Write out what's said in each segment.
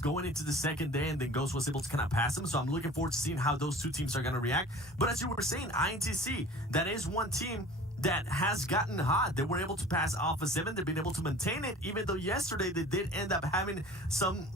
going into the second day, and then Ghost was able to kind of pass them. So I'm looking forward to seeing how those two teams are going to react. But as you were saying, INTC, that is one team that has gotten hot. They were able to pass Alpha 7. They've been able to maintain it, even though yesterday they did end up having some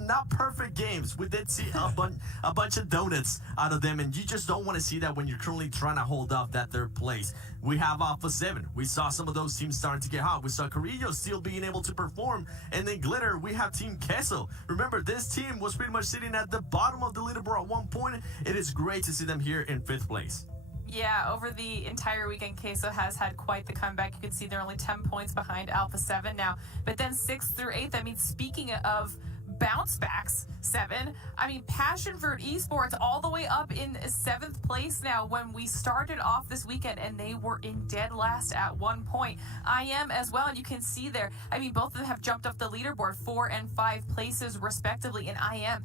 not perfect games. We did see a bunch of donuts out of them, and you just don't want to see that when you're currently trying to hold up that third place. We have Alpha 7. We saw some of those teams starting to get hot. We saw Carrillo still being able to perform, and then Glitter, we have Team Queso. Remember, this team was pretty much sitting at the bottom of the leaderboard at one point. It is great to see them here in 5th place. Yeah, over the entire weekend, Queso has had quite the comeback. You can see they're only 10 points behind Alpha 7 now. But then 6th through 8th, I mean, speaking of bounce backs, 7, I mean, Passion Fruit Esports all the way up in 7th place now when we started off this weekend, and they were in dead last at one point. I am as well, and you can see there, I mean, both of them have jumped up the leaderboard 4 and 5 places respectively, and I am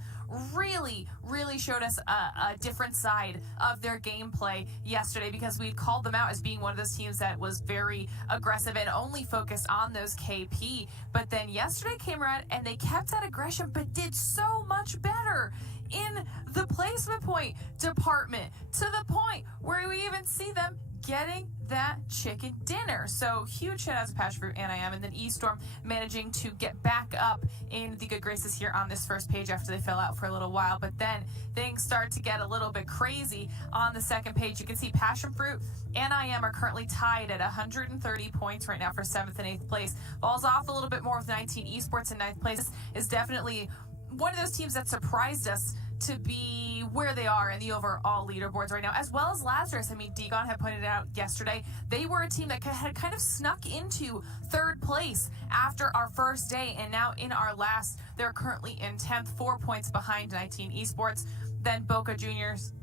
really showed us a different side of their gameplay yesterday, because we called them out as being one of those teams that was very aggressive and only focused on those KP. But then yesterday came around and they kept that aggression, but did so much better in the placement point department, to the point where we even see them getting that chicken dinner. So huge shout out to Passion Fruit and I am, and then E-Storm managing to get back up in the good graces here on this first page after they fell out for a little while. But then things start to get a little bit crazy on the second page. You can see Passion Fruit and I am are currently tied at 130 points right now for 7th and 8th place. Falls off a little bit more with 19 Esports in 9th place. Is definitely one of those teams that surprised us to be where they are in the overall leaderboards right now, as well as Lazarus. I mean, Degon had pointed out yesterday, they were a team that had kind of snuck into 3rd place after our first day, and now in our last, they're currently in 10th, 4 points behind 19 Esports. Then Boca Juniors,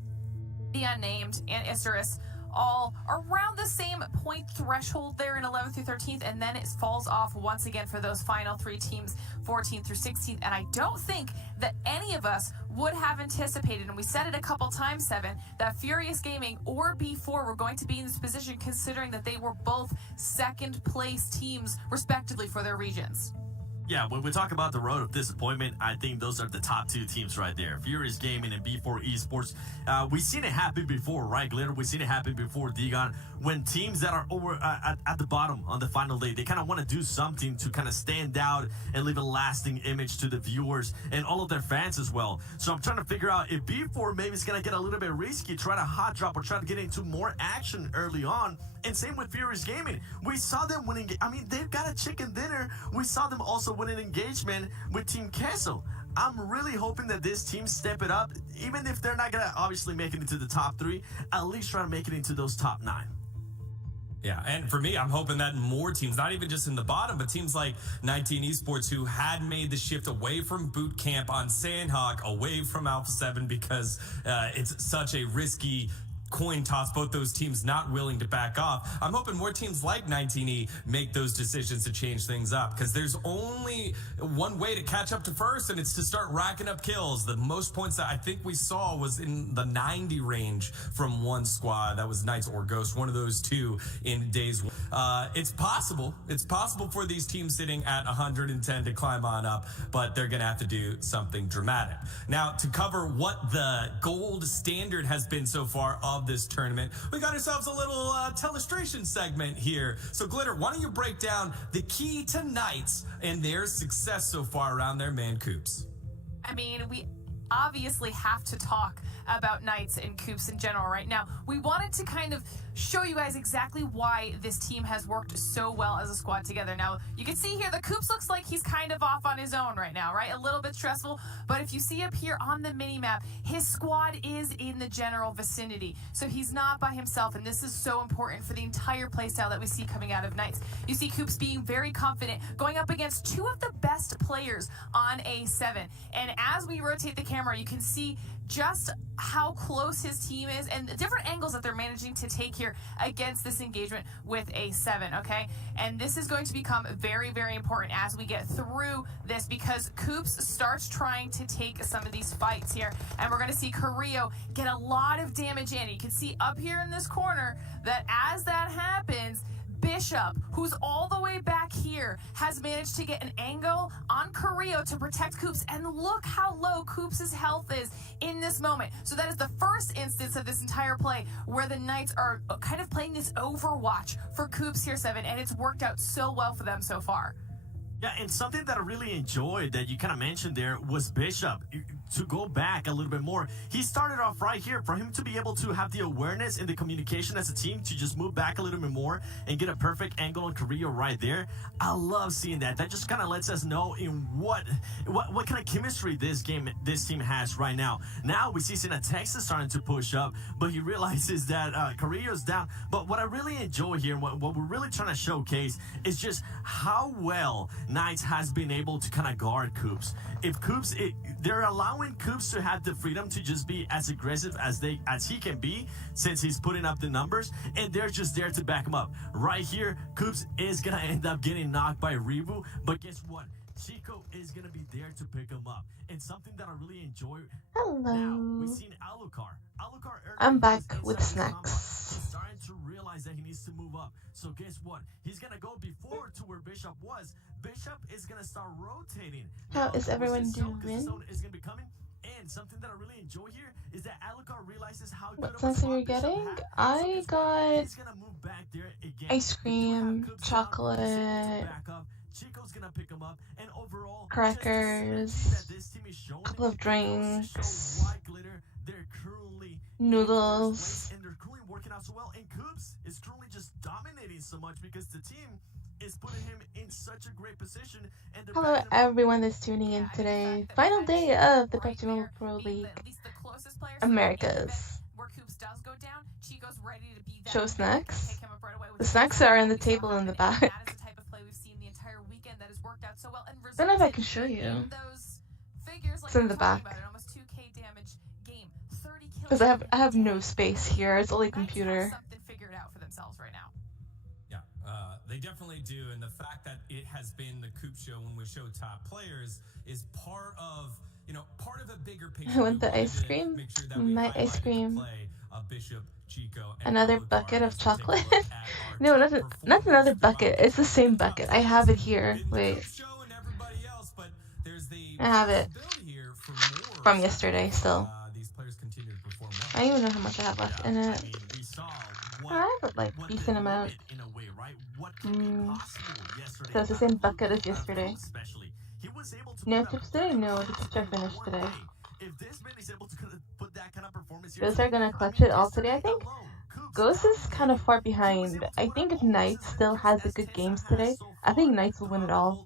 the Unnamed, and Isurus all around the same point threshold there in 11th through 13th, and then it falls off once again for those final 3 teams, 14th through 16th. And I don't think that any of us would have anticipated, and we said it a couple times, 7, that Furious Gaming or B4 were going to be in this position, considering that they were both 2nd place teams respectively for their regions. Yeah, when we talk about the road of disappointment, I think those are the top 2 teams right there. Furious Gaming and B4 Esports. We've seen it happen before, right, Glitter? We've seen it happen before, Degon. When teams that are over at the bottom on the final day, they kind of want to do something to kind of stand out and leave a lasting image to the viewers and all of their fans as well. So I'm trying to figure out if B4 maybe is going to get a little bit risky, try to hot drop or try to get into more action early on. And same with Furious Gaming. We saw them winning. I mean, they've got a chicken dinner. We saw them also win an engagement with Team Queso. I'm really hoping that this team step it up, even if they're not going to obviously make it into the top 3, at least try to make it into those top 9. Yeah, and for me, I'm hoping that more teams, not even just in the bottom, but teams like 19 Esports, who had made the shift away from boot camp on Sandhawk, away from Alpha 7, because it's such a risky coin toss, both those teams not willing to back off. I'm hoping more teams like 19E make those decisions to change things up, because there's only one way to catch up to first, and it's to start racking up kills. The most points that I think we saw was in the 90 range from one squad. That was Knights or Ghost, one of those 2 in days. It's possible. It's possible for these teams sitting at 110 to climb on up, but they're going to have to do something dramatic. Now, to cover what the gold standard has been so far of this tournament, we got ourselves a little telestration segment here. So Glitter, why don't you break down the key to Knights and their success so far around their man coops? I mean, we obviously have to talk about Knights and Coops in general right now. We wanted to kind of show you guys exactly why this team has worked so well as a squad together. Now, you can see here, the Coops looks like he's kind of off on his own right now, right? A little bit stressful, but if you see up here on the mini-map, his squad is in the general vicinity, so he's not by himself, and this is so important for the entire playstyle that we see coming out of Knights. You see Coops being very confident, going up against 2 of the best players on A7, and as we rotate the camera, you can see just how close his team is and the different angles that they're managing to take here against this engagement with A7, okay? And this is going to become very, very important as we get through this, because Coops starts trying to take some of these fights here, and we're going to see Carrillo get a lot of damage in. You can see up here in this corner that as that happens, Bishop, who's all the way back here, has managed to get an angle on Carrillo to protect Coops, and look how low Coops' health is in this moment. So that is the first instance of this entire play where the Knights are kind of playing this overwatch for Coops here, Seven, and it's worked out so well for them so far. Yeah, and something that I really enjoyed that you kind of mentioned there was Bishop. To go back a little bit more, he started off right here. For him to be able to have the awareness and the communication as a team to just move back a little bit more and get a perfect angle on Carrillo right there, I love seeing that. That just kind of lets us know in what kind of chemistry this team has right now. Now we see Sena Texas starting to push up, but he realizes that Carrillo's down. But what I really enjoy here, what we're really trying to showcase, is just how well Knights has been able to kind of guard Coops. If Coops, they're allowing Coops to have the freedom to just be as aggressive as he can be, since he's putting up the numbers, and they're just there to back him up. Right here, Coops is gonna end up getting knocked by Rebu, but guess what? Chico is gonna be there to pick him up. And something that I really enjoy. Hello. Now we've seen Alucard. I'm back with snacks. He's starting to realize that he needs to move up. So guess what? He's gonna go before to where Bishop was. Bishop is gonna start rotating. How is everyone doing? Is gonna be coming. And something that I really enjoy here is that Alucard realizes how good What of a snacks spot are you Bishop getting? had. I He's got gonna move back there again. ice cream, Coops chocolate, back up. Chico's gonna pick him up, and overall, crackers, a couple of drinks, they're currently noodles. and they're currently working out so well. And Coops is currently just dominating so much because the team is putting him in such a great position. And they're Hello backing him up. everyone that's tuning in today. Final day of the PUBG Mobile Pro League Americas. Where Coops does go down, Chico's ready to be that. Show snacks. Pick him up right away with The snacks are on the table in the back. That is the type of play we've seen the entire weekend that has worked out so well. And I don't know if I can show you. in those figures, like It's in we're the talking back. about, an almost 2K damage game, 30 kills. Because I have no space here. It's only Knights have computer. something figured out for themselves right now. Yeah, they definitely do, and the fact that it has been the Coop show when we show top players is part of a bigger picture. I want the We wanted ice to cream. make sure that we My highlighted ice the cream. play of Bishop, Chico, and Another Alucard bucket of as we take a chocolate. look at our No, top not another performers bucket. throughout It's the same bucket. I have it here. in the Wait, Coop show and everybody else, but there's the I have it possibility here for more from yesterday still. these players continue to perform well. I don't even know how much I have left in it. We saw I have like what decent the amount. limit in a way, right? What could be possible yesterday So it's the about same bucket as Alucard, yesterday. especially. He was able to No put tips up today? No, the tips are finished one today. way. If this man is able to put that kind of performance here Those are gonna clutch it all today, I think. Ghost is kind of far behind. I think if Knights still has the good games today, I think Knights will win it all.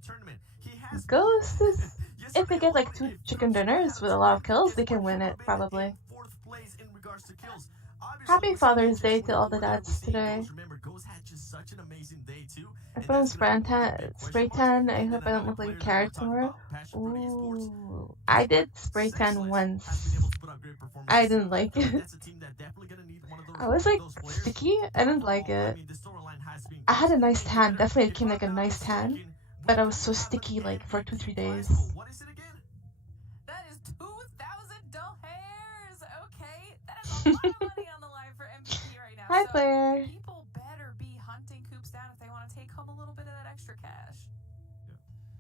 Ghost is, if they get like 2 chicken dinners with a lot of kills, they can win it, probably. Happy Father's Day to all the dads today. I put on spray tan. I hope I don't look like a carrot tomorrow. Ooh, I did spray tan once. I didn't like it. I was like sticky. I didn't like it. I had a nice tan. Definitely it came like a nice tan. But I was so sticky like for 2-3 days. That is $2,000. Okay, that is a lot of money on the line for MVP right now. Hi, So Claire. people better be hunting Coops down if they want to take home a little bit of that extra cash.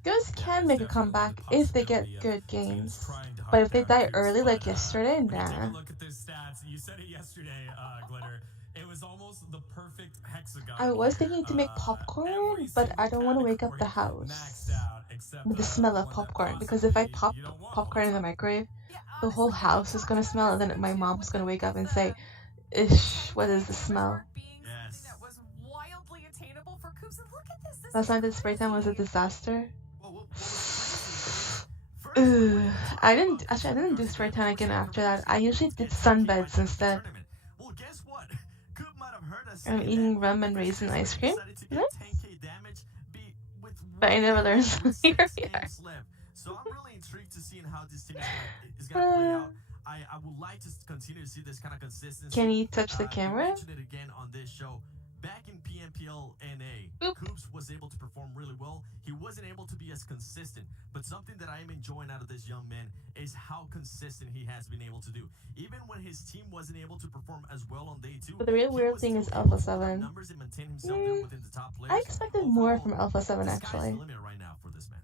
Ghosts can make a comeback if they get good games. But if they die early like yesterday, Take nah. a look at this stats. You said it yesterday, Glitter. It was almost the perfect hexagon. I was here. thinking to make popcorn, Every but I single don't want to wake up category the maxed house out except, with the smell of one that popcorn. possibly Because if I pop you don't want. popcorn in the microwave, Yeah, the whole honestly, house is gonna smell, and then my mom's gonna wake up and say, "Ish, what is the smell?" being something that was wildly attainable for Coops. And look at this. This Last is night the spray tan was a crazy. disaster. Ugh, I didn't do spray tan again after that. I usually did sunbeds instead. I'm eating rum and raisin ice cream. Nice. But I never learned. Here we are. So I'm really intrigued to see how this team is going to play out. I would like to continue to see this kind of consistency. Can you touch the You camera? mentioned it again on this show. Back in PMPL NA, Boop. Coops was able to perform really well. He wasn't able to be as consistent, but something that I am enjoying out of this young man is how consistent he has been able to do. Even when his team wasn't able to perform as well on day 2, But the real he weird was thing still is able Alpha to put up 7. numbers and maintain himself there within the top players. I expected more from Overall, Alpha 7 the sky's actually. the limit right now for this man.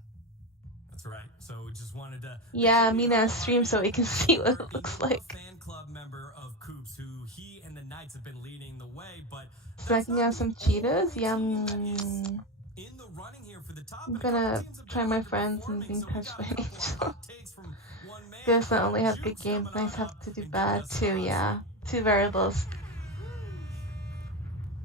That's right. So we just wanted to Yeah, make sure we Mina highlighted stream so we can see what another it looks Innova like. fan club member of Coops, who he and the Knights have been leading the way, but Snacking on some Cheetos? Yum. in the running here for the top. I'm and a couple gonna teams have try been my friends and underperforming, being so we touched got by a couple of Angel. hot takes from one man. Guess I only have good Juke's games. coming Nice on have up to do and bad giving us too, yeah. 2 variables.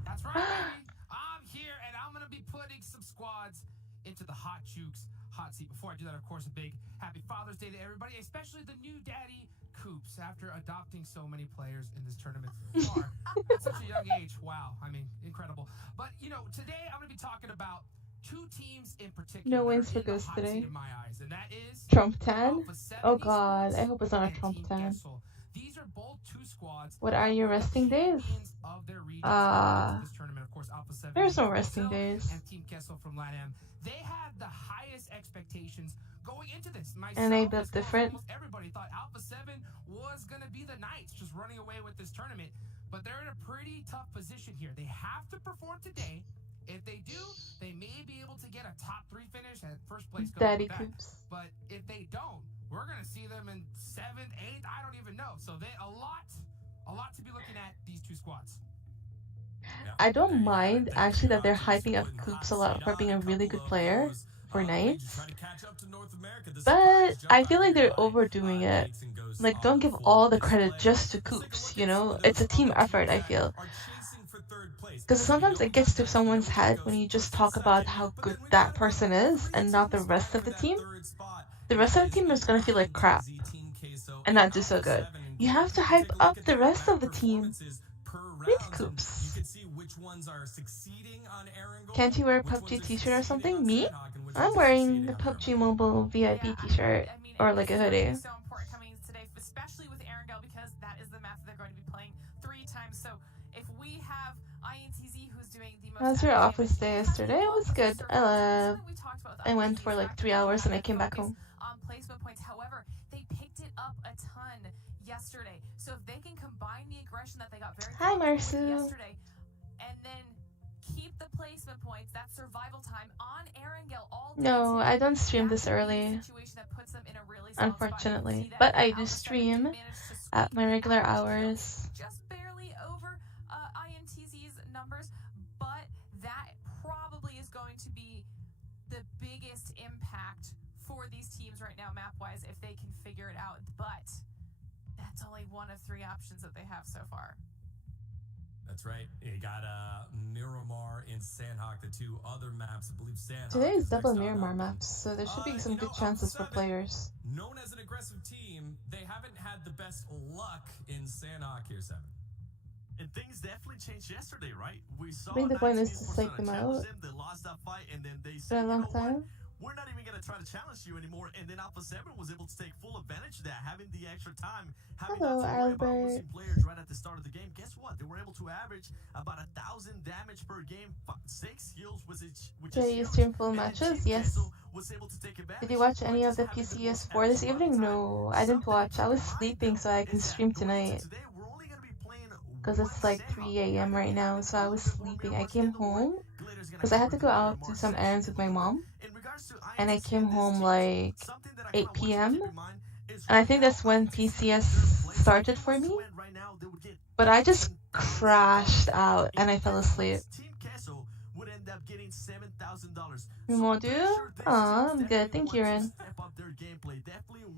That's right, baby. I'm here, and I'm going to be putting some squads into the Hot Jukes hot seat. Before I do that, of course, a big happy Father's Day to everybody, especially the new daddy, Coops, after adopting so many players in this tournament so far at such a young age. Wow, I mean, incredible. But, you know, today I'm going to be talking about 2 teams in particular. No wins for in the Ghost hot today. seat in my eyes, and that is Trump 10? Alpha 7 Oh god, I Esports hope it's not a and Trump Team 10. Kessel. These are both 2 squads. What are your resting days? Of their regions into this tournament, of course, Alpha 7 There's no from resting Brazil days. and Team Kessel from LATAM. They had the highest expectations going into this. And they Myself, built as well as different. almost everybody thought Alpha 7 was going to be the Knights just running away with this tournament. But they're in a pretty tough position here. They have to perform today. If they do, they may be able to get a top 3 finish at first place. Daddy Coops. But if they don't, we're going to see them in 7th, 8th. I don't even know. So they a lot to be looking at, these 2 squads. Yeah. I don't There you have mind it. actually that they're Thank you, hyping up Austin, Coops for a lot putting for the being a hot seat really on. good A player couple of for those Knights. trying to catch up to North America. The But surprise jump I out feel like here they're by, overdoing it. Knights and Ghosts Like, on don't give full all the credit display. just to Let's take a Coops, look you at some know? of It's a those team other effort, teams I that feel. are chasing for third place. Because sometimes We it know gets to we someone's got head Ghosts when you in just first talk and about second, how but good then we that got person about is 3 and not the teams rest vying of the for that team. third spot. The And rest that of the is team is gonna feel like crap. INTZ, Team Queso, And not do so Alpha good. 7. And You have to we hype take a look up at the their rest map of the team. performances per With rounds, and you Coops. can see which ones are succeeding on Erangel, Can't you wear a which ones PUBG are t-shirt or succeeding something? on Me? Sandhawk, and which I'm ones are wearing succeeding the on PUBG Erangel. Mobile VIP Yeah, t-shirt. I mean, Or and like a this is going to hoodie. be so important coming into today, especially with Erangel, because that is the map that they're going to be playing 3 times. So if we have INTZ who's doing the most How's your damage office day and yesterday? It one was plus good. survival, I something we talked about with I went INTZ, for the like fact 3 that they hours and I have came back focus home. on placement points. However, they picked it up a ton yesterday. So if they can combine the aggression that they got very Hi, comfortable with Marsu. yesterday and then keep the placement points, that survival time on Erangel all day No, today, I don't stream that this could be a early, situation that puts them in a really solid spot. You can unfortunately. see that But I do Alpha 7 stream managed to at squeak my an regular average kill hours. just barely over INTZ's numbers, but that probably is going to be the biggest impact for these teams right now map-wise if they can figure it out. But that's only one of 3 options that they have so far. That's right. You got Miramar and Sandhawk, the 2 other maps. I believe Sandhawk Today is double next on Miramar up. maps, so there should be some You know, good chances for Alpha 7, players. known as an aggressive team, they haven't had the best luck in Sandhawk here, 7. And things definitely changed yesterday, right? We saw I think the point 19 is to Esports psych trying to them challenge out them. They lost that fight, and then they for said, a you long know what? time. We're not even going to try to challenge you anymore. And then Alpha 7 was able to take full advantage of that, having the extra time, having Hello, not to worry about Albert. losing players right at the start of the game. Guess what? They were able to average about 1,000 damage per game, 6 kills, which is Today you huge. stream full And then matches? Team Yes. Queso was able to take advantage Did you watch by any of just the having the most PCS4 this epic evening? time. No, I didn't Something watch. to I was keep in mind, sleeping, though, so I can is that stream going into tonight. today, we're only going to be playing Because it's like 3 a.m. right now, so I was sleeping. I came home because I had to go out do some errands with my mom. And I came home like 8 p.m. And I think that's when PCS started for me. But I just crashed out and I fell asleep. Modu? Aw, I'm good. Thank you, Ren.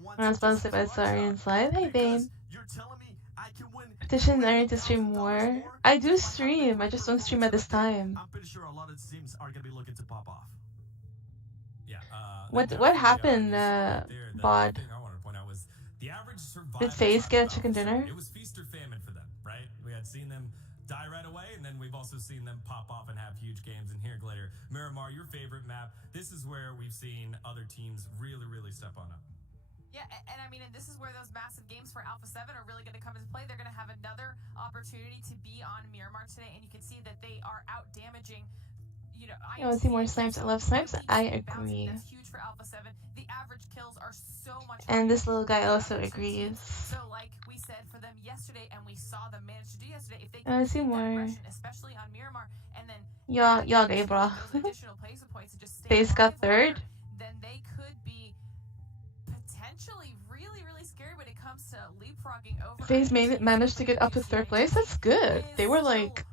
When I was about to sleep, I saw Arian's live. Hey, babe. Petition Arian to stream more. I do stream. I just don't stream at this time. I'm pretty sure a lot of the teams are going to be looking to pop off. Yeah. What happened, Bod? The thing I wanted to point out was the average survival Did FaZe time get a of chicken Alpha 7, dinner? It was feast or famine for them, right? We had seen them die right away, and then we've also seen them pop off and have huge games. And here, Glitter, Miramar, your favorite map. This is where we've seen other teams really step on up. Yeah, and I mean, and this is where those massive games for Alpha 7 are really going to come into play. They're going to have another opportunity to be on Miramar today, and you can see that they are out damaging, you know, I want to see more snipes. I love snipes. I agree. That's huge for Alpha 7. The average kills are so much And higher this little guy than also the agrees. So like we said for them yesterday, and we saw them manage to do yesterday, if they I want to see keep that more. aggression, especially on Miramar, and then Y'all gay, bro. those additional place points and just stay FaZe got alive third. longer, then they could be potentially really, really scary when it comes to leapfrogging over. FaZe managed to get up to third place. That's good. They were like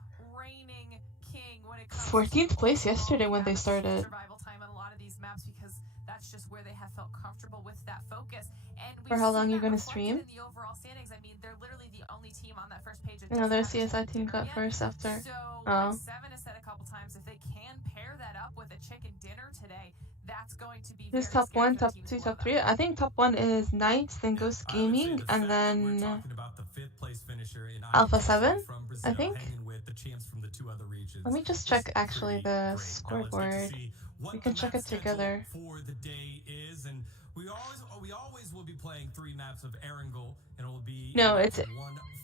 14th place yesterday when they started. Survival time on a lot of these maps because that's just where they have felt comfortable with that focus. And For how long you're gonna stream? In the overall standings, I mean, they're literally the only team on that first page. Another CSI team got first after. So, Oh. like Seven has said a couple times, if they can pair that up with a chicken dinner today, that's going to be. Who's very top scary 1, for the top teams 2, below top them. 3? I think top 1 is Knights, then Ghost I would say Gaming, the and fact then we're talking about the 5th place finisher in Alpha IMPL 7, from Brazil, I think. hanging with the champs from the 2 other regions. Let me just It's check actually pretty the great. Now let's get to scoreboard. see what We can the check map it together. schedule for the day is, and we always will be playing 3 maps of Erangel, and it will be No, it's 1,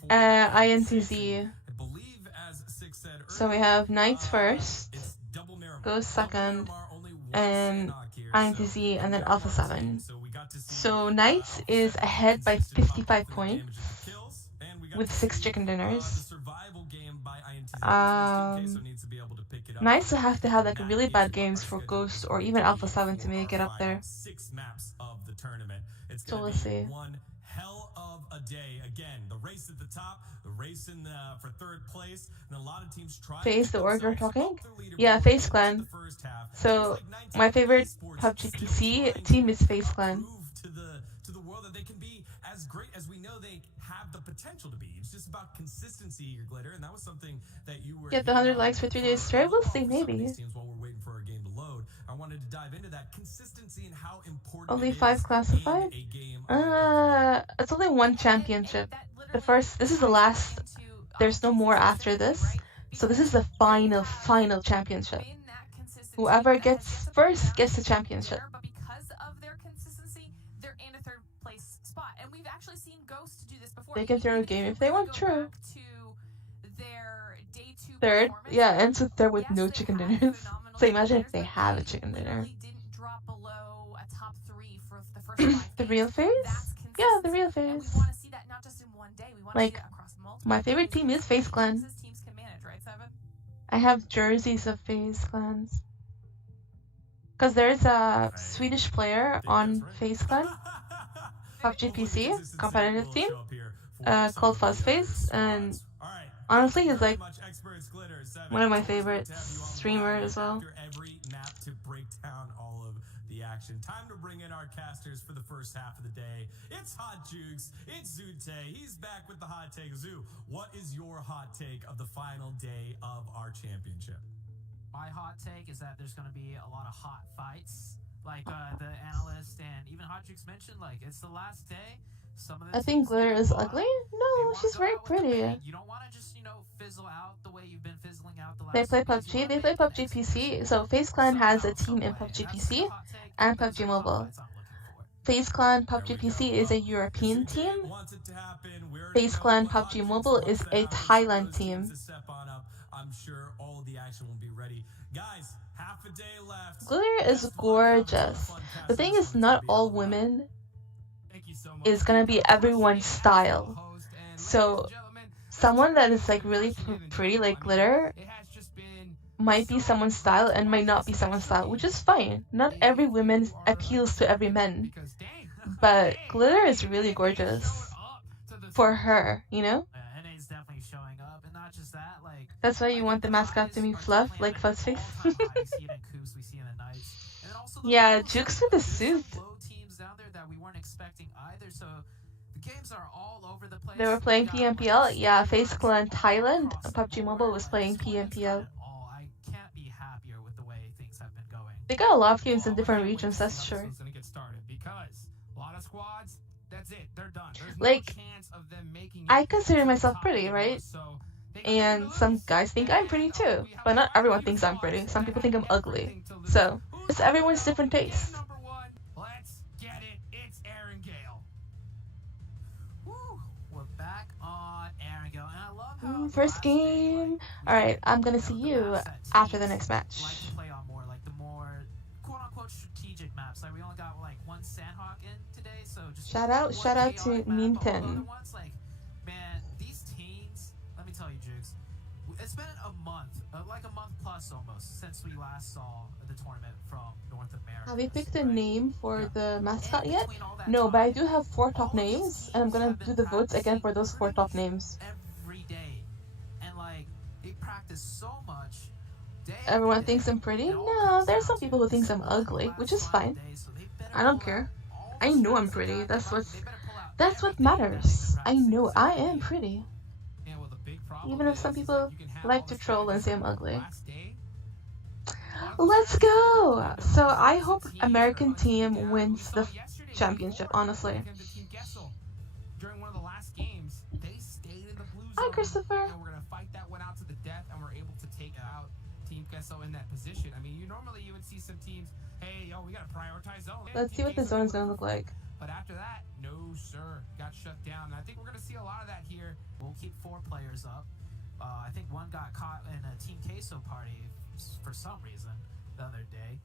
4, INTZ. I believe, as Six said earlier, So we have Knights first, it's double Miramar. Ghost Double second, Miramar, only one and Sandhawk here, INTZ, and then Miramar Alpha team. 7. So we got to see, So Knights is ahead by 55 points with 6 chicken dinners. survival game by INTZ. Needs to be able to pick it up. Knights will have to have like really bad games for Ghost or even Alpha 7 to make it up there. 6 maps of the tournament. It's So gonna we'll be see. one hell of a day. Again, the race at the top, the race for 3rd place, and a lot of teams try. FaZe, the org we're talking? Yeah, FaZe Clan. So my favorite PUBG PC team is FaZe Clan. To the world that they can be as great as we know they have the potential to be. It's just about consistency, your glitter, and that was something that you were. Get the 100 likes for 3 days straight. We'll see, maybe. While we're waiting for our game to load, I wanted to dive into that consistency and how important. Only it 5 is classified? in a game. It's only 1 championship. This is the last. There's no more after this. So this is the final championship. Whoever gets first gets the championship. But because of their consistency, they're in a 3rd place spot. And we've actually seen Ghost do this before. They can throw a game if they want, true. Their day 2 3rd, performance, yeah, and so 3rd with yes, no they chicken had dinners. phenomenal So imagine if players, they but have a they chicken dinner. literally didn't drop below a top 3 for the first 5 The days. real FaZe? That's Yeah, the real consistency. And FaZe. we want to see that not just in one day. We want to Like, see that across multiple my favorite days. team is FaZe Clan. Teams can manage, right, Seven? I have jerseys of FaZe Clans. Because there's a Swedish player on FaZe Clan, PUBG PC, competitive team, called FuzzFace, and honestly he's like one of my favorite streamers as well. After every map to break down all of the action. Time to bring in our casters for the first half of the day. It's Hot Jukes, it's Zute. He's back with the hot take. Zoo, what is your hot take of the final day of our championship? My hot take is that there's going to be a lot of hot fights, like the analyst and even Hot Jukes mentioned. Like, it's the last day. Some of the I think teams, Glitter they is wanna- ugly? they No, wanna she's go very out with the pretty. bang. You don't want to just, fizzle out the way you've been fizzling out the last They play few days. You PUBG, wanna they make play an PUBG exit. PC, so FaZe Clan has a Somehow, team in some way, PUBG and that's PC the hot take. and Those PUBG are the hot Mobile. fights I'm looking for. FaZe Clan There PUBG we PC go. is a Well, European Zute team. wants it to happen. We already FaZe know Clan what Hot PUBG Jukes Mobile wants is to a happen. So Thailand those teams team. to step on up. I'm sure all of the action will be ready. Guys, half a day left. Glitter is Best of luck. gorgeous. Have a fun The thing cast. is, not It's all gonna be a lot. women Thank you so much. is gonna be everyone's style. Host, and ladies So, and gentlemen, someone that is like really pretty like Glitter it has just been might be someone's style and might not be someone's style, which is fine. Not every woman appeals to every man, because dang, but Glitter is really gorgeous for her, you know? NA's definitely showing up, and not just that, like. That's why you want the mascot to be fluff like Fuzzface. We see it in Coops, we see it in the Knights. And then also the Yeah, low Jukes teams. with the There's some suit. low teams down there that we weren't expecting either, so the games are all over the place. They were We playing got, PMPL. like, Yeah, squads FaZe Clan Thailand. across the PUBG Mobile board. was Like, playing Squad's got PMPL. it all. I can't be happier with the way things have been going. They got a lot of teams in Well, I different can't wait regions, to see that's how this sure. one's gonna get started because a lot of squads, that's it, they're done. There's Like, no chance of them making I it consider to the myself top pretty, of the right? list, so they got And to some lose. guys think I'm pretty And, too, we have but not five everyone new thinks I'm squads pretty. that Some people have think I'm ugly. everything to lose. So, Who's it's gonna everyone's go? different Game taste. number one, let's get it. It's Aaron Gale. Woo! We're back on Erangel, and I love how the First last day, game. like, we Alright, did, I'm gonna you know, see the you maps that after the teams next match. like to play just Shout out one to chaotic map, but all the other Minton. ones, like, man, these teams. Let me tell you, Jukes. It's been a month, like a month plus almost, since we last saw the tournament from North America. Have we picked a name for the mascot In yet? between all that No, but I time, do have 4 top all of these names, and I'm teams gonna have been do the votes again for those 4 practicing top pretty names. much every day, and like they practice so much. Day Everyone after thinks day, I'm pretty? it all No, comes there's down some to people who this thinks is I'm the ugly, last which is final fine. day, so they better I don't pull out care. all I the know I'm strats they pretty. got. That's They what's better pull out that's what everything that they've been matters. I practicing know I every am day. pretty. Yeah, well, the big problem Even if some is people like you can have like all to the troll and strategies say I'm on the ugly. last day. A lot of those Let's strategies are go! gonna come So down I because hope the teams that are American hunting you team down. We wins saw the yesterday, game championship, 4, honestly. like in the Team Kessel. During one of the last games, they stayed in the blue zone. Hi, Christopher. And we're gonna fight that one out to the death, and we're able to take out Team Kessel in that position. I mean, you would see some teams, hey, yo, we gotta prioritize zone. Let's see what the zone is gonna look like. But after that, no sir, got shut down. And I think we're gonna see a lot of that here. We'll keep 4 players up. I think one got caught in a Team Queso party for some reason the other day.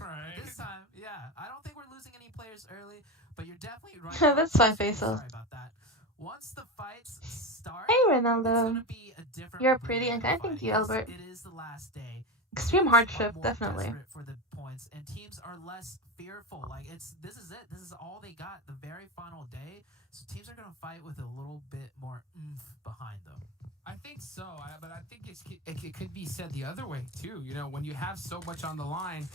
Right. This time, yeah, I don't think we're losing any players early, but you're definitely right. That's fine, Sorry Faisal. about that. Once the fights start, Hey, it's Ronaldo. gonna be a different. You're pretty, and brand of thank fight, you, 'cause Albert. It is the last day. Extreme Teams are hardship, more definitely. desperate for the points, and teams are less fearful. Like this is it. This is all they got. The very final day. So teams are gonna fight with a little bit more oomph behind them. I think so, but I think it could be said the other way too. You know, when you have so much on the line,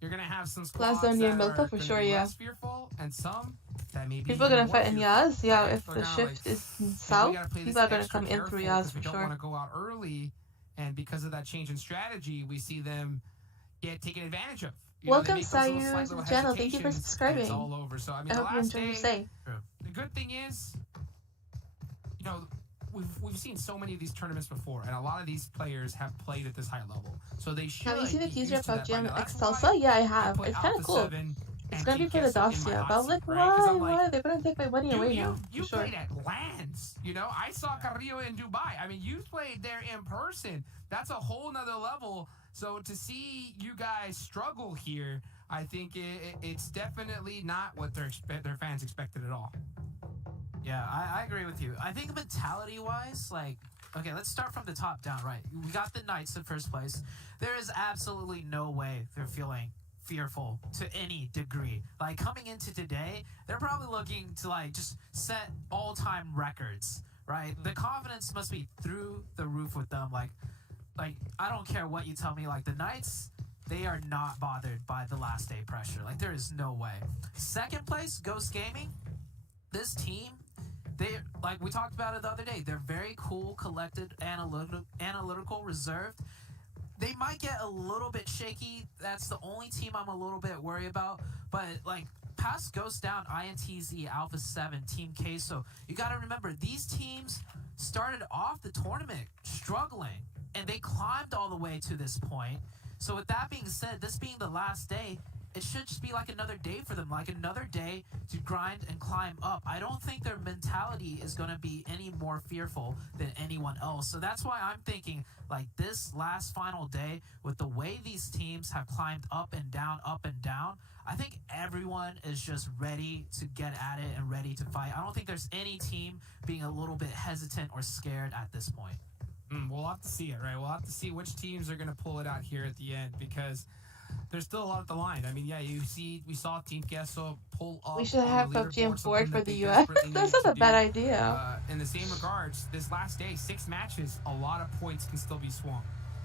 you're gonna have some squads Plaza near that Milka are for gonna sure, be yeah. less fearful, and some that may be People are gonna even fight in more Yaz. fearful, Yeah, right? if We're the kinda shift like, is in we south, gotta play this people are gonna extra come in careful through Yaz 'cause for we don't sure. want to go out early, and because of that change in strategy, we see them get taken advantage of. You know, they Welcome, make those little Sayur, slight to the little channel. Thank you for hesitations, and subscribing. It's all over. So I mean, I the hope you last enjoy your day, stay. the good thing is, you know, we've seen so many of these tournaments before, and a lot of these players have played at this high level, so they should. Have you seen the be teaser used of to that by PUBG now. That's X why Salsa? Yeah, I I have. put It's kind of Alpha cool. 7 It's and gonna be Team for the Queso in my Dacia, hot but I'm seat, like, right? 'Cause I'm why? like, Why? They're gonna take my money away now. you For sure. played at LANs, you know. I saw Carrillo in Dubai. I mean, you played there in person. That's a whole nother level. So to see you guys struggle here, I think it's definitely not what their fans expected at all. Yeah, I agree with you. I think mentality-wise, like, okay, let's start from the top down, right? We got the Knights in first place. There is absolutely no way they're feeling fearful to any degree. Like, coming into today, they're probably looking to, like, just set all-time records, right? The confidence must be through the roof with them. Like, I don't care what you tell me, like, the Knights, they are not bothered by the last day pressure. Like, there is no way. Second place, Ghost Gaming. This team, they, like we talked about it the other day, they're very cool, collected, analytical, reserved. They might get a little bit shaky. That's the only team I'm a little bit worried about. But, like, past Ghost Down, INTZ, Alpha 7, Team Queso, you got to remember, these teams started off the tournament struggling, and they climbed all the way to this point. So with that being said, this being the last day, it should just be like another day for them, like another day to grind and climb up. I don't think their mentality is going to be any more fearful than anyone else. So that's why I'm thinking, like, this last final day, with the way these teams have climbed up and down, I think everyone is just ready to get at it and ready to fight. I don't think there's any team being a little bit hesitant or scared at this point. We'll have to see it, right? We'll have to see which teams are going to pull it out here at the end, because there's still a lot at the line. I mean, yeah, we saw Team Queso pull up. We should on have the PUBG leaderboard, on something board for that the they US. desperately That's needed not a to bad do. idea. In the same regards, this last day, 6 matches, a lot of points can still be swung.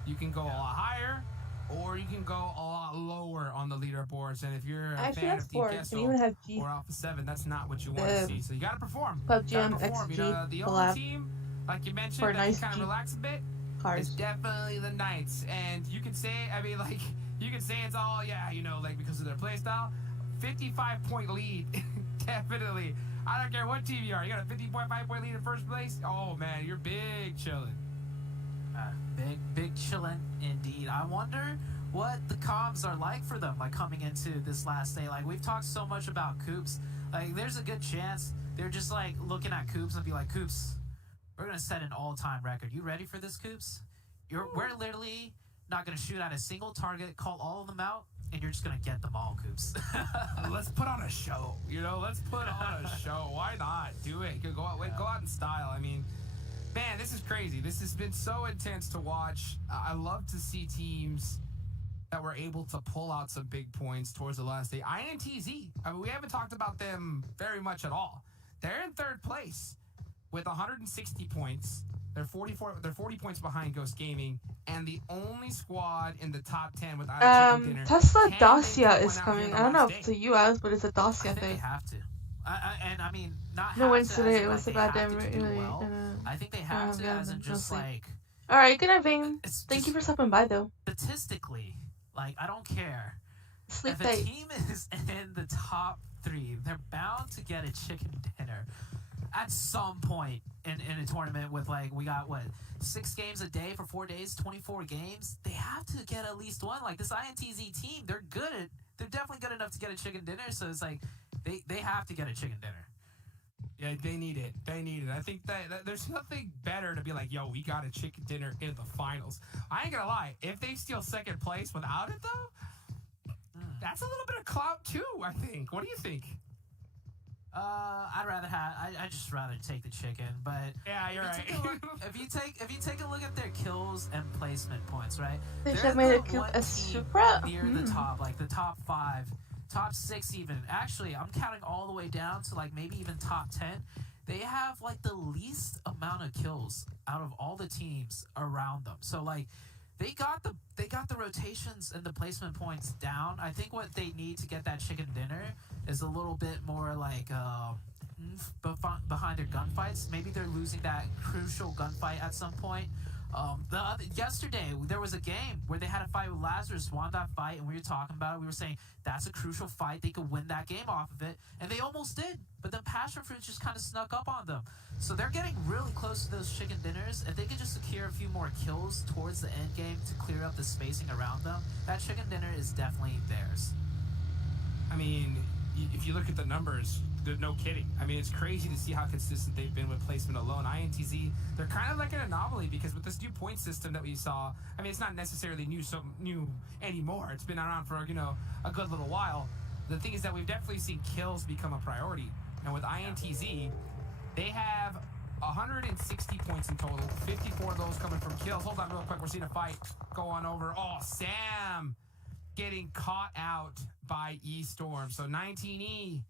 You can go a lot higher, or you can go a lot lower on the leaderboards. And if you're a Actually, fan that's of Team 4. You can Queso even have G or Alpha 7, that's not what you want to see. So you got to perform. PUBG You gotta and perform. You XG know, the collab only team, like you mentioned, for that nice can kind G of relax a bit. cars. It's definitely the Knights, and you can say, I mean, like, you can say it's all, yeah, you know, like, because of their playstyle. 55-point lead, definitely. I don't care what team you are. You got a 50.5-point lead in first place. Oh man, you're big chilling. Big chillin' indeed. I wonder what the comms are like for them, like, coming into this last day. Like, we've talked so much about Coops. Like, there's a good chance they're just, like, looking at Coops and be like, Coops, we're gonna set an all-time record. You ready for this, Coops? We're literally not gonna shoot at a single target, call all of them out, and you're just gonna get them all, Coops. Let's put on a show. You know, let's put on a show. Why not? Do it. Go out in style. I mean, man, this is crazy. This has been so intense to watch. I love to see teams that were able to pull out some big points towards the last day. INTZ, I mean, we haven't talked about them very much at all. They're in third place with 160 points. They're 40 points behind Ghost Gaming, and the only squad in the top 10 without a chicken dinner. Tesla Can they Dacia pull is one out coming. here I don't the know last if it's day? a US, but it's a Dacia I think they thing. have to. And I mean, not No have wins to, today. as in, It like, was the they have goddamn to do really. well. I think they have to, as in just like Alright, good night, Vane. it's Thank you just for stopping by, though. statistically, like I don't care. Sleep If a tight. team is in the top 3, they're bound to get a chicken dinner at some point in a tournament with, like, we got, what, 6 games a day for 4 days, 24 games? They have to get at least one. Like, this INTZ team, they're definitely good enough to get a chicken dinner, so it's like, they have to get a chicken dinner. Yeah, they need it. They need it. I think that there's nothing better to be like, yo, we got a chicken dinner in the finals. I ain't gonna lie. If they steal second place without it, though, that's a little bit of clout, too, I think. What do you think? I'd rather have. I just rather take the chicken, but Yeah, you're right. if you take a look at their kills and placement points, right? They They're should have made the it cute one as team Supra. near the top, like the top 5, top 6 even. Actually, I'm counting all the way down to like maybe even top 10. They have like the least amount of kills out of all the teams around them. So like they got the rotations and the placement points down. I think what they need to get that chicken dinner is a little bit more like behind their gunfights. Maybe they're losing that crucial gunfight at some point. Yesterday there was a game where they had a fight with Lazarus, won that fight, and we were talking about it. We were saying that's a crucial fight. They could win that game off of it, and they almost did. But then Passion Fruit just kind of snuck up on them. So they're getting really close to those chicken dinners. If they could just secure a few more kills towards the end game to clear up the spacing around them, that chicken dinner is definitely theirs. I mean, if you look at the numbers, no kidding. I mean, it's crazy to see how consistent they've been with placement alone. INTZ, they're kind of like an anomaly because with this new point system that we saw, I mean, it's not necessarily new anymore. It's been around for, you know, a good little while. The thing is that we've definitely seen kills become a priority. And with INTZ, they have 160 points in total, 54 of those coming from kills. Hold on real quick, we're seeing a fight go on over. Oh, Sam getting caught out by E-Storm. So 19E,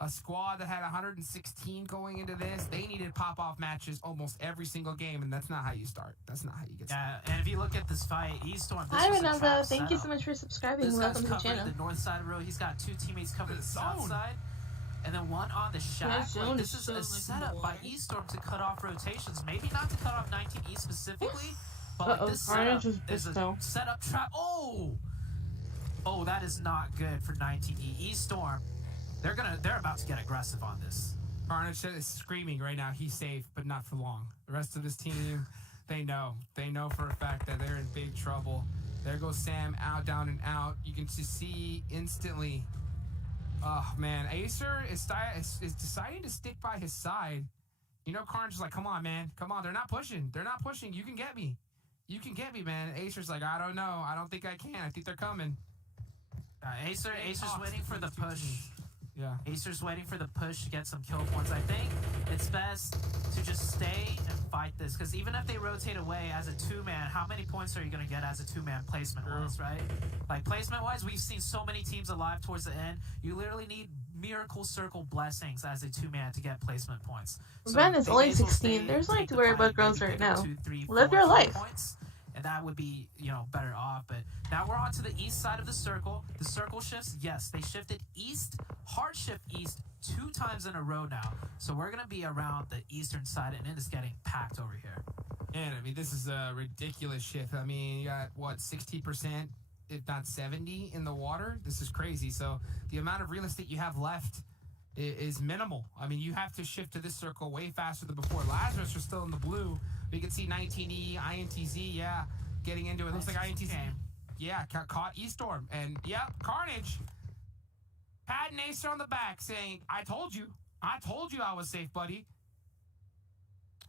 a squad that had 116 going into this, they needed pop-off matches almost every single game, and that's not how you start. That's not how you get started. Yeah, and if you look at this fight, E-Storm, this Hi, was a Ronaldo. trap Thank you setup. so much for subscribing. This Welcome guy's to the covering channel. the north side of the road. He's got 2 teammates covering the south zone. side, and then one on the shack. zone Like, this is is so, a like, setup by boring. E-Storm to cut off rotations. Maybe not to cut off 19E specifically, but like, Uh-oh, this Carnage setup is is a Bristow. setup trap. Oh, that is not good for 19E. E-Storm, they're about to get aggressive on this. Carnage is screaming right now, he's safe, but not for long. The rest of his team, they know. They know for a fact that they're in big trouble. There goes Sam out, down, and out. You can just see instantly. Oh, man. Acer is deciding to stick by his side. You know, Carnage is like, come on, man. Come on. They're not pushing. They're not pushing. You can get me. You can get me, man. Acer's like, I don't know. I don't think I can. I think they're coming. Acer's waiting for the push. Yeah. Acer's waiting for the push to get some kill points. I think it's best to just stay and fight this, because even if they rotate away as a 2-man, how many points are you going to get as a 2-man placement-wise, right? Like, placement-wise, we've seen so many teams alive towards the end. You literally need miracle circle blessings as a 2-man to get placement points. Ben is they only may as well 16. stay, There's nothing take to the worry fight, about girls maybe right pick up now. 2, 3, Live 4 your kill life. points, and that would be, better off. But now we're on to the east side of the circle. The circle shifts, yes, they shifted east, hard shift east 2 times in a row now. So we're going to be around the eastern side, and it is getting packed over here. And I mean, this is a ridiculous shift. I mean, you got, what, 60%, if not 70% in the water? This is crazy. So the amount of real estate you have left is minimal. I mean, you have to shift to this circle way faster than before. Lazarus are still in the blue. We can see 19E, INTZ, yeah, getting into it. Looks like INTZ, yeah, caught E-Storm. And, yeah, Carnage, patting Acer on the back saying, I told you I was safe, buddy.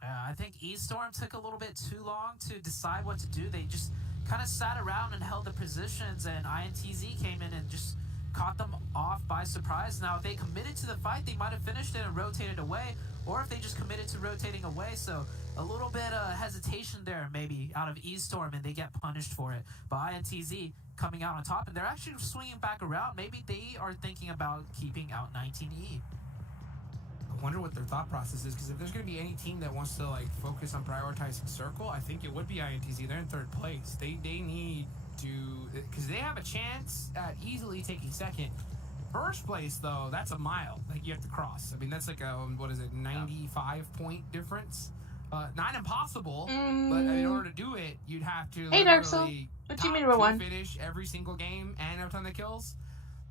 I think E-Storm took a little bit too long to decide what to do. They just kind of sat around and held the positions, and INTZ came in and just caught them off by surprise. Now, if they committed to the fight, they might have finished it and rotated away, or if they just committed to rotating away. So a little bit of hesitation there maybe out of E-Storm, and they get punished for it. But INTZ coming out on top, and they're actually swinging back around. Maybe they are thinking about keeping out 19E. I wonder what their thought process is, because if there's going to be any team that wants to like focus on prioritizing Circle, I think it would be INTZ. They're in third place. They need to, because they have a chance at easily taking second. First place, though, that's a mile. Like, you have to cross. I mean, that's like a, what is it, 95-point difference? Not impossible, but I mean, in order to do it, you'd have to Hey, Dark Soul. literally What do you mean top we're two one? finish every single game and have a ton of kills.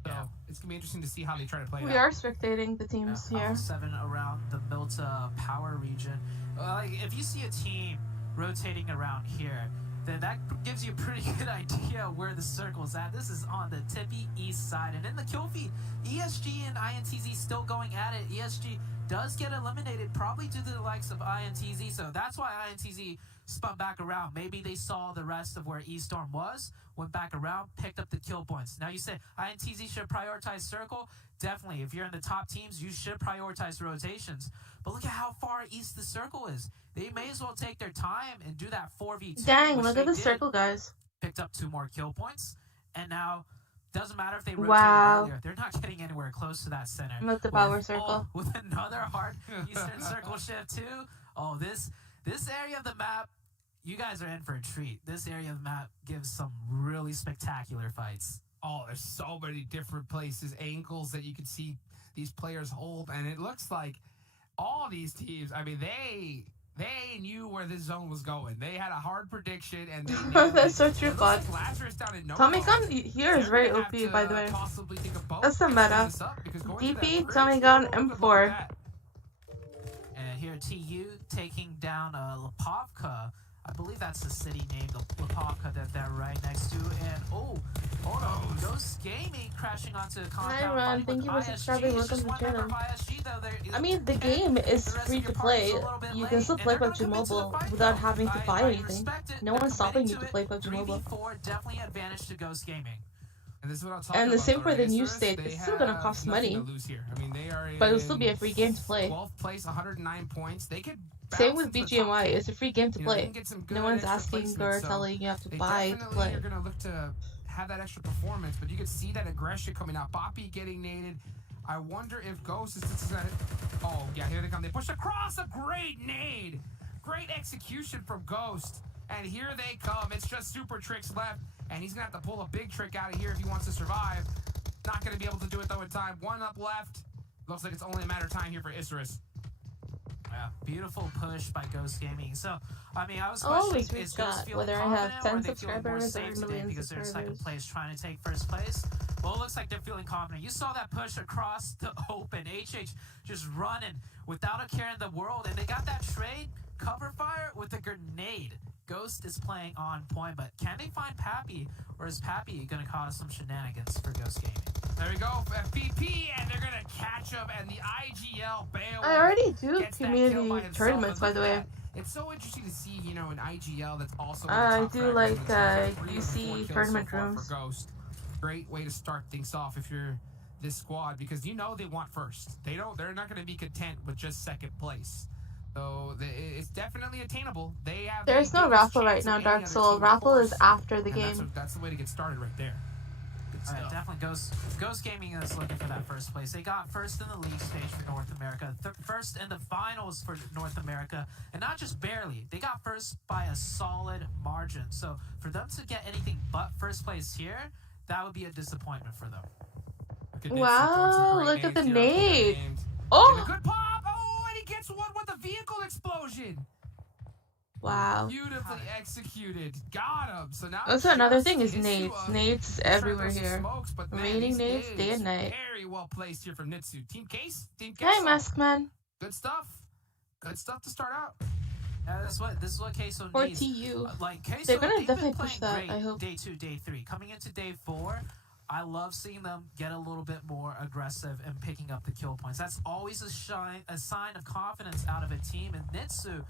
So it's going to be interesting to see how they try to play We that. are spectating the teams here. 7 around the Milta power region. Like, if you see a team rotating around here, then that gives you a pretty good idea where the circle's at. This is on the tippy east side. And in the kill feed, ESG and INTZ still going at it. ESG does get eliminated, probably due to the likes of INTZ. So that's why INTZ spun back around. Maybe they saw the rest of where E-Storm was, went back around, picked up the kill points. Now you say INTZ should prioritize circle. Definitely, if you're in the top teams, you should prioritize rotations. But look at how far east the circle is. They may as well take their time and do that 4v2. Dang, which look they at the did. circle, guys. Picked up 2 more kill points, and now doesn't matter if they rotated Wow. earlier. They're not getting anywhere close to that center. With the With- power circle. with another hard Eastern Circle shift too. Oh, this area of the map, you guys are in for a treat. This area of the map gives some really spectacular fights. Oh, there's so many different places, angles that you can see these players hold, and it looks like all these teams, I mean, they knew where this zone was going. They had a hard prediction, and they knew That's so it. true, It looks Bud. like Lazarus down in no Tommy mode. Gun here is They're very gonna OP, have by to the way. possibly think of both That's the to speed meta. this up, because going to that DP, bridge, Tommy Gun, look at M4. that. And here TU taking down Lipovka. I believe that's the city name, the Lipovka that they're right next to. And hold on, Ghost Gaming crashing onto the compound. Hi, Ron. fighting Thank with you for ISG. subscribing. It's Welcome just to one the member channel. of ISG, though. They're- I mean, the and game is the rest free of to your party's play. a little bit You late, can still and play they're gonna PUBG commit to the Mobile fight, without though. having to buy I anything. respect it. No They're one's stopping committing you to it. play PUBG Mobile. 3v4, definitely advantage to Ghost Gaming. And this is what I'm talking And the about, same though, for the right? new Acerus, state. they It's still gonna have cost nothing money. to lose here. I mean, they are But it'll still be a in free game to play. 12th place, 109 points. They could Same bounce with into the top BGMI. 10. It's a free game to You know, they play. can get some good No one's extra asking placement, or so telling you have to they buy to definitely play. are going to look to have that extra performance, but you can see that aggression coming out. Boppy getting naded. I wonder if Ghost is going to... Oh, yeah, here they come. They push across. A great nade. Great execution from Ghost. And here they come. It's just super tricks left, and he's going to have to pull a big trick out of here if he wants to survive. Not going to be able to do it, though, in time. 1 up left. Looks like it's only a matter of time here for Isurus. Yeah, beautiful push by Ghost Gaming. So, I mean, I was Always questioning, is reach Ghost out, feeling whether I have confident 10 or are they feeling more subscribers or safe a today million because they're in second subscribers. place trying to take first place? Well, it looks like they're feeling confident. You saw that push across the open. HH just running without a care in the world, and they got that trade cover fire with a grenade. Ghost is playing on point, but can they find Pappy, or is Pappy going to cause some shenanigans for Ghost Gaming? There we go, FPP, and they're gonna catch him, and the IGL Beowulf I already do gets that kill community by himself, tournaments, and by look the at way. that. It's so interesting to see, you know, an IGL that's also I in the top do bracket, like, and it's like 3 of the UC 4 kills tournament so far rooms. for Ghost. Great way to start things off if you're this squad, because you know they want first. They're not gonna be content with just second place. So it's definitely attainable. They have. There's the no biggest raffle right chance of now, any Dark other Soul. team, of Raffle is course. after the And game. That's the way to get started right there. Good All right, stuff. definitely Ghost Gaming is looking for that first place. They got first in the league stage for North America, first in the finals for North America, and not just barely. They got first by a solid margin. So for them to get anything but first place here, that would be a disappointment for them. Look at Wow, Nitsu throwing some great look at the nades here off the nade. games. And a Oh! good pop. Oh, and he gets one with a vehicle explosion. Wow. Beautifully executed. Got him. So now Also, another just thing is Nitsu, nades. Nades trying to everywhere throw some here. smokes, but man, Raining these nades day and night. Very well placed here from Nitsu. Team Case. Team Case. Hi, Maskman. Good stuff. Good stuff to start out. Yeah, this is what Queso Or needs. TU. Like Queso, They're gonna they've been definitely push playing that, great I hope. Day 2, day 3. Coming into day 4, I love seeing them get a little bit more aggressive and picking up the kill points. That's always a sign of confidence out of a team. And Nitsu,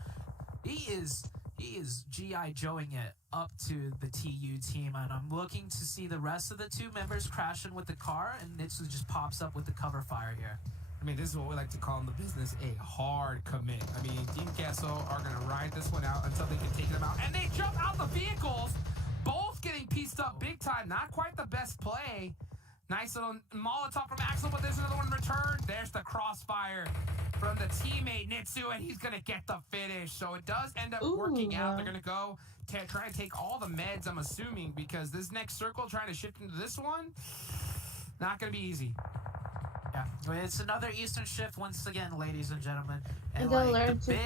He is G.I. Joeing it up to the TU team, and I'm looking to see the rest of the 2 members crashing with the car, and Nitsu just pops up with the cover fire here. I mean, this is what we like to call in the business a hard commit. I mean, Team Queso are going to ride this one out until they can take them out. And they jump out the vehicles, both getting pieced up big time. Not quite the best play. Nice little Molotov from Axel, but there's another one in return. There's the crossfire from the teammate Nitsu, and he's going to get the finish. So it does end up working out. They're going to go try and take all the meds, I'm assuming, because this next circle, trying to shift into this one, not going to be easy. Yeah, it's another Eastern shift once again, ladies and gentlemen. And gotta like, learn the to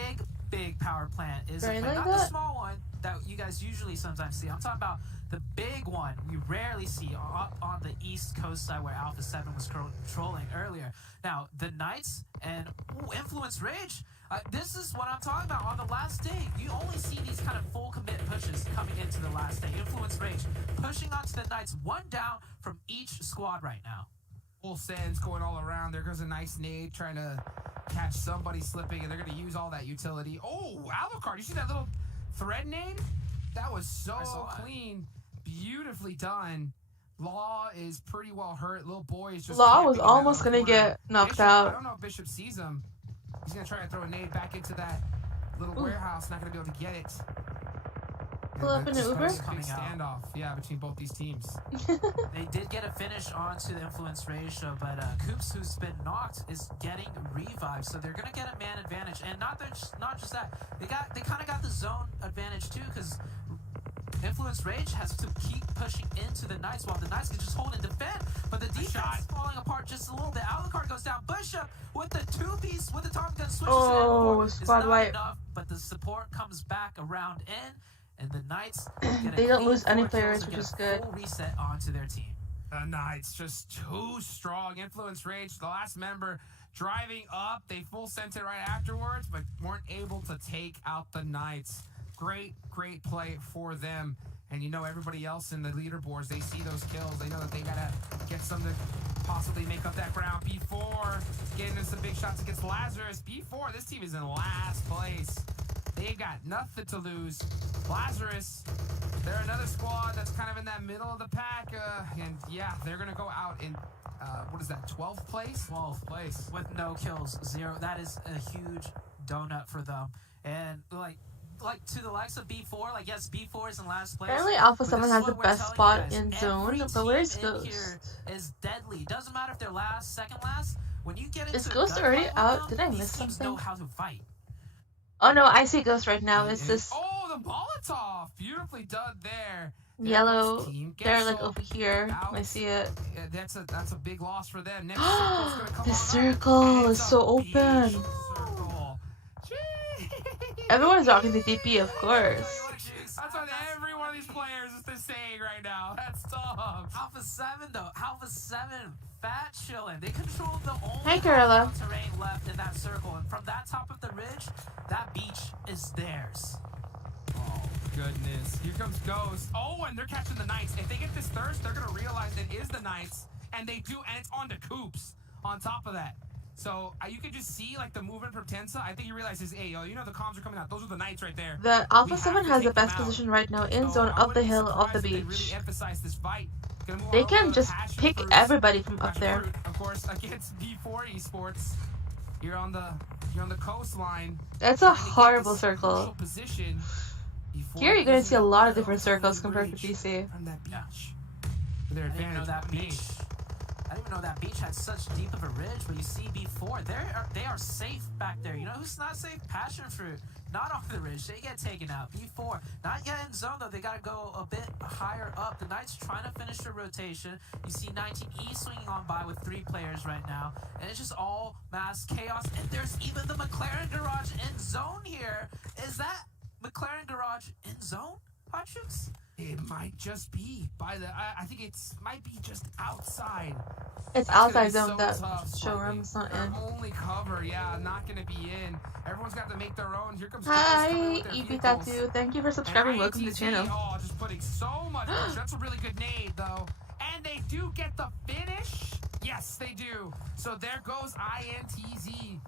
big power plant is a train plant, like not the that? small one that you guys usually sometimes see. I'm talking about the big one we rarely see up on the East Coast side where Alpha 7 was controlling earlier. Now, the Knights and Influence Rage, this is what I'm talking about. On the last day, you only see these kind of full commit pushes coming into the last day. Influence Rage pushing onto the Knights, 1 down from each squad right now. Full sends going all around. There goes a nice nade trying to catch somebody slipping, and they're going to use all that utility. Oh, Alucard, you see that little thread nade? That was so clean. Beautifully done. Law is pretty well hurt. Little boy is just Law was camping in that almost little gonna corner. get knocked Bishop, out. I don't know if Bishop sees him. He's going to try to throw a nade back into that little warehouse. Not going to be able to get it. Pull up in an Uber? Big standoff, yeah, between both these teams. They did get a finish onto the Influence ratio, but Coops, who's been knocked, is getting revived, so they're gonna get a man advantage. And not just that, they kind of got the zone advantage too, because Influence Rage has to keep pushing into the Knights while the Knights can just hold and defend. But the defense is falling apart just a little bit. Alucard goes down. Bishop with the 2-piece with the Tommy gun switches to squad wipe. enough, but the support comes back around in. And the Knights They don't lose any players, which is good. Full reset onto their team. The Knights just too strong. Influence Rage, the last member driving up. They full sent it right afterwards, but weren't able to take out the Knights. Great play for them. And you know, everybody else in the leaderboards, they see those kills. They know that they gotta get some to possibly make up that ground. B4 getting in some big shots against Lazarus. B4, this team is in last place. They've got nothing to lose. Lazarus, they're another squad that's kind of in that middle of the pack. And yeah, they're going to go out in, what is that, 12th place? 12th place. With no kills, 0. That is a huge donut for them. And like to the likes of B4, like yes, B4 is in last place. Apparently Alpha but 7 this is has the what we're best telling spot you guys. in zone, Every but where's team in Ghost? here is deadly. Doesn't matter if they're last, second last. When you get into Is Ghost gunfight already with out? them, Did I these miss teams something? know how to fight. Oh no, I see Ghost right now. It's this Oh, the Molotov. Beautifully done there. yellow. Team They're like Gessel over here. out. I see it. Yeah, that's a big loss for them. Next circle's gonna come The on up, circle and is it's so a beach open. circle. Everyone's rocking the DP, of course. That's what every one of these players is saying right now. That's tough. Alpha 7 though, Alpha 7 fat chilling. They control the only Hi, Carla. terrain left in that circle, and from that top of the ridge, that beach is theirs. Oh, goodness. Here comes Ghost. Oh, and they're catching the Knights. If they get this thirst, they're going to realize it is the Knights. And they do, and it's on to Coops on top of that. So you can just see like the movement from Tensa. I think he realizes, hey, yo, you know the comms are coming out. Those are the Knights right there. The Alpha We have 7 to has the take them best out. position right now in So zone I of the wouldn't be hill of the surprised if they beach. really emphasize this fight. Gonna move They on can over just to Passion pick Fruits. everybody from up Passion there. Fruit, of course, against B4 Esports. You're on the coastline. That's a trying to get horrible this circle. crucial position before Here you're gonna see a losing lot of the different Oakland circles compared to Bridge DC. From that beach. Yeah. For their I didn't even know advantage. that beach. I didn't even know that beach had such deep of a ridge, but you see B4, they are safe back there. You know who's not safe? Passion Fruit. Not off the ridge. They get taken out. B4. Not yet in zone, though. They got to go a bit higher up. The Knights trying to finish their rotation. You see 19E swinging on by with 3 players right now. And it's just all mass chaos. And there's even the McLaren Garage in zone here. Is that McLaren Garage in zone, Hotchooks? It might just be by the. I think it's might be just outside. It's That's gonna outside be zone, so that tough. showroom is not Their in. only cover, yeah, not gonna be in. Everyone's got to make their own. Here comes Hi, Ghost coming with their EP vehicles. Tattoo. Thank you for And subscribing. Welcome to the INTZ, channel. Oh, just putting so much pressure. That's a really good nade, though. And they do get the finish. Yes, they do. So there goes INTZ.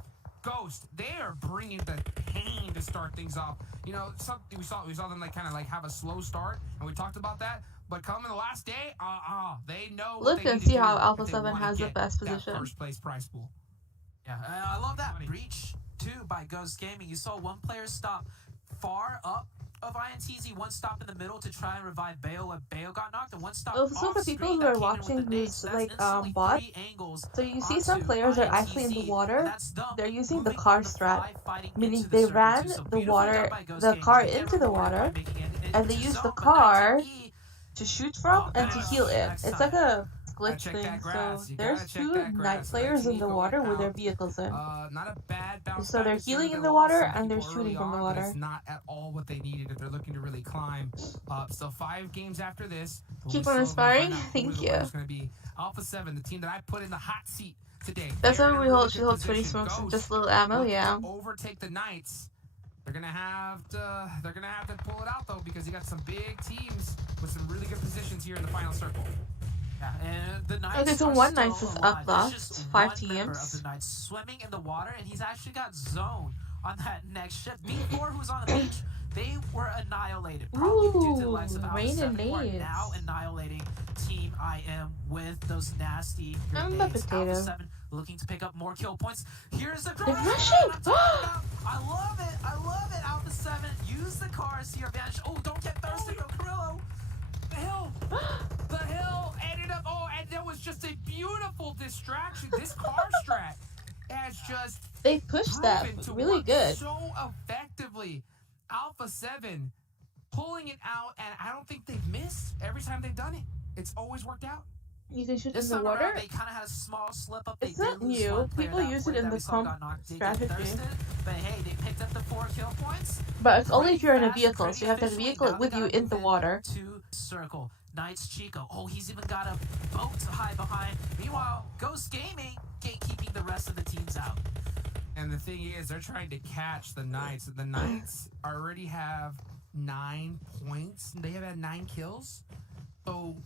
Ghost, they are bringing the pain to start things off. You know, we saw them like kind of like have a slow start, and we talked about that. But coming the last day, they know. Look what they and need see to how do Alpha if they 7 wanna has the get best that position. first place prize pool. Yeah, I love that breach too by Ghost Gaming. You saw one player stop far up of INTZ, one stop in the middle to try and revive Bayo when Bayo got knocked, and one stop So off for people screen who that are came in watching with the nades. who's So that's like instantly bot, 3 angles so you see some onto players are actually in the INTZ, water. and that's them They're using the moving car on the strat, fly, fighting meaning into they circle ran too. So the beautifully water, done by Ghost the Gaming. car They get into the rewarded by water, making it and they into use the zone, but car 19E, to shoot from and to nice. heal it. Next It's time. like a Gotta glitch check thing. that So grass. You there's gotta check 2 that night grass. players in the Nico water went with their out. vehicles in. Not a bad bounce So back. they're considering healing they in the lost water some and they're people shooting early from the on, but water. it's not at all what they needed if they're looking to really climb up. So 5 games after this. Keep we're on still gonna inspiring. find out who Thank the you. winner's gonna be. Alpha 7, the team that I put in the hot seat today. That's They're why in a we really hold. good She holds 20 position. smokes and Ghost just a little ammo. looking Yeah. to overtake the Knights. They're gonna have to pull it out though, because you got some big teams with some really good positions here in the final circle. Yeah, and the Knights Okay, so are one still Knights is alive. up There's left. just 5 one member of teams. the Knights swimming in the water, and he's actually got zone on that next ship. B4, who's on the beach, they were annihilated. Probably due to the likes of Ooh, Alpha rain 7, and who are nades. now annihilating Team IM with those nasty I'm the grenades. potato. Alpha 7 looking to pick up more kill points. Here's the They're garage rushing! I'm talking about. I love it. I love it. Alpha 7, use the cars to your advantage. Oh, don't get thirsty, though, Carrillo. The hill! The hill ended up. Oh, and there was just a beautiful distraction. This car strat has just They pushed that proven to really work good. so effectively. Alpha 7 pulling it out, and I don't think they've missed every time they've done it. It's always worked out. You can shoot This in the time water. around, they kind of had a small slip up. They It's did not lose new. one player People that use it play in that the we saw pump got knocked. They get strategy. thirsted, but hey, they picked up the 4 kill points. But it's only if you're in a Pretty vehicle, fast, so you have to have a pretty vehicle efficiently. with Now you they gotta in the move water. To circle. Knights Chico. Oh, he's even got a boat to hide behind. Meanwhile, Ghost Gaming gatekeeping the rest of the teams out. And the thing is, they're trying to catch the Knights. The Knights already have 9 points. They have had 9 kills. So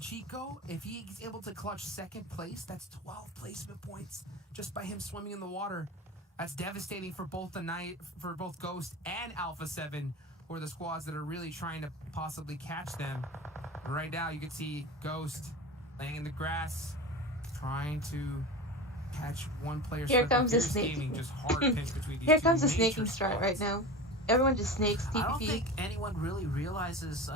Chico, if he's able to clutch 2nd place, that's 12 placement points just by him swimming in the water. That's devastating for both for both Ghost and Alpha 7, who are the squads that are really trying to possibly catch them. Right now, you can see Ghost laying in the grass, trying to catch one player. Here slipping. comes the Fierce snake. Gaming, just hard pitch between these Here two comes the major snaking strat right squads. now. Everyone just snakes I don't TPP. think anyone really realizes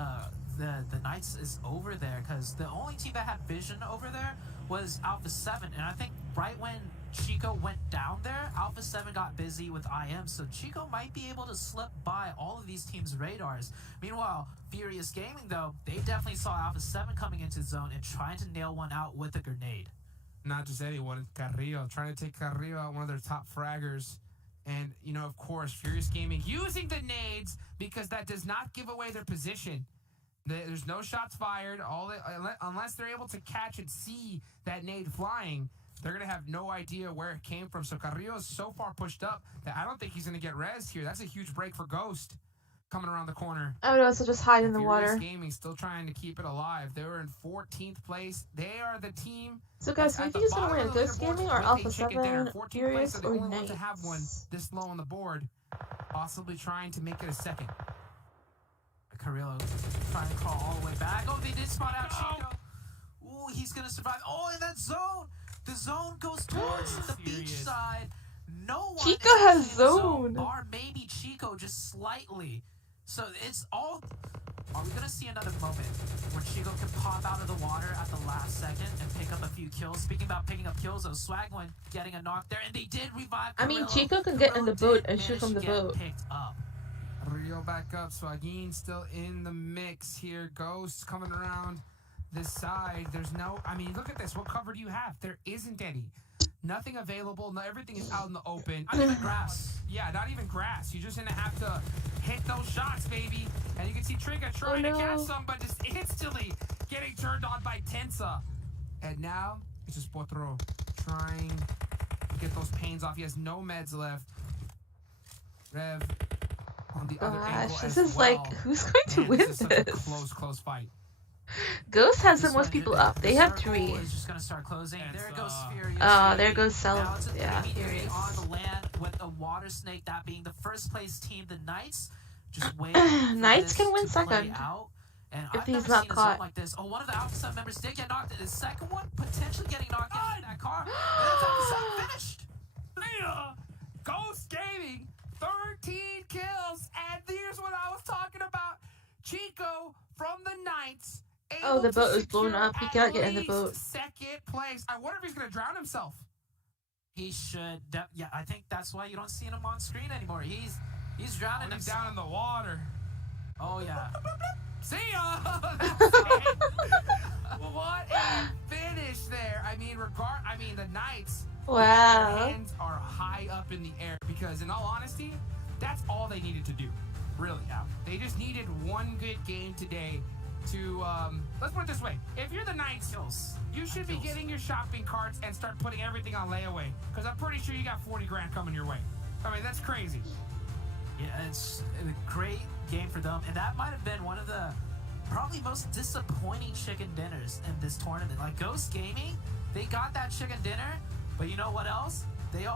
the Knights is over there, because the only team that had vision over there was Alpha 7, and I think right when Chico went down there, Alpha 7 got busy with IM, so Chico might be able to slip by all of these teams' radars. Meanwhile, Furious Gaming, though, they definitely saw Alpha 7 coming into zone and trying to nail one out with a grenade. Not just anyone, Carrillo, trying to take Carrillo out, one of their top fraggers. And, you know, of course, Furious Gaming using the nades, because that does not give away their position. There's no shots fired. Unless they're able to catch and see that nade flying, they're going to have no idea where it came from. So Carrillo is so far pushed up that I don't think he's going to get rezzed here. That's a huge break for Ghost coming around the corner. I would also just hide in the Furious water. Gaming still trying to keep it alive. They were in 14th place. They are the team. So guys, At who do the you just want to bottom win? of the Ghost leaderboard Gaming or with a Alpha chicken dinner. 7, 14th place Furious, are the or only ones to have one Knights? this low on the board, possibly trying to make it a second. Carrillo trying to crawl all the way back. Oh, they did spot out Chico. Ooh, he's going to survive. Oh, in that zone. The zone goes towards the beach side. No one Chico is has in the zone. Bar maybe Chico just slightly. So it's all... Are we going to see another moment where Chico can pop out of the water at the last second and pick up a few kills? Speaking about picking up kills, though, Swagwin getting a knock there, and they did revive I mean, Carrillo. Chico can get in the Carrillo boat and did shoot manage from to the get boat. picked up. Rio back up. Swagin still in the mix here. Ghost coming around this side. There's no... I mean, look at this. What cover do you have? There isn't any. Nothing available. No, everything is out in the open. Not even grass. Yeah, not even grass. You're just going to have to hit those shots, baby. And you can see Trigger trying to catch some, but just instantly getting turned on by Tensa. And now, it's just Potro trying to get those pains off. He has no meds left. Rev on the other angle Gosh, this as is well. like, who's going to Man, win this is such a this? close fight. Ghost has the This most one, people the up. They have circle 3. is just gonna start closing. And There so- goes Furious. There goes Cell. Now it's a Yeah, 3v3 Furious. on the land with a Water Snake, that being the first place team, the Knights. Just waiting for Knights this can win to play second out. And if I've he's never not seen a caught. zone like this. Oh, one of the Alpha 7 members did get knocked in. The second one potentially getting knocked in that car. And that's Alpha 7 finished. Yeah. Ghost Gaming, 13 kills, and here's what I was talking about. Chico from the Knights. Oh, the able to boat is blown secure up. He at cannot get in the least boat. Second place. I wonder if he's gonna drown himself. He should. Yeah, I think that's why you don't see him on screen anymore. He's drowning When he's himself. down in the water. Oh yeah. See ya. What a finish there. I mean, the Knights. Their Wow. hands are high up in the air because, in all honesty, that's all they needed to do. Really, they just needed one good game today to. Let's put it this way: if you're the Knights, Kills. you should be getting your shopping carts and start putting everything on layaway because I'm pretty sure you got 40 grand coming your way. I mean, that's crazy. Yeah, it's a great game for them, and that might have been one of the probably most disappointing chicken dinners in this tournament. Like Ghost Gaming, they got that chicken dinner, but you know what else?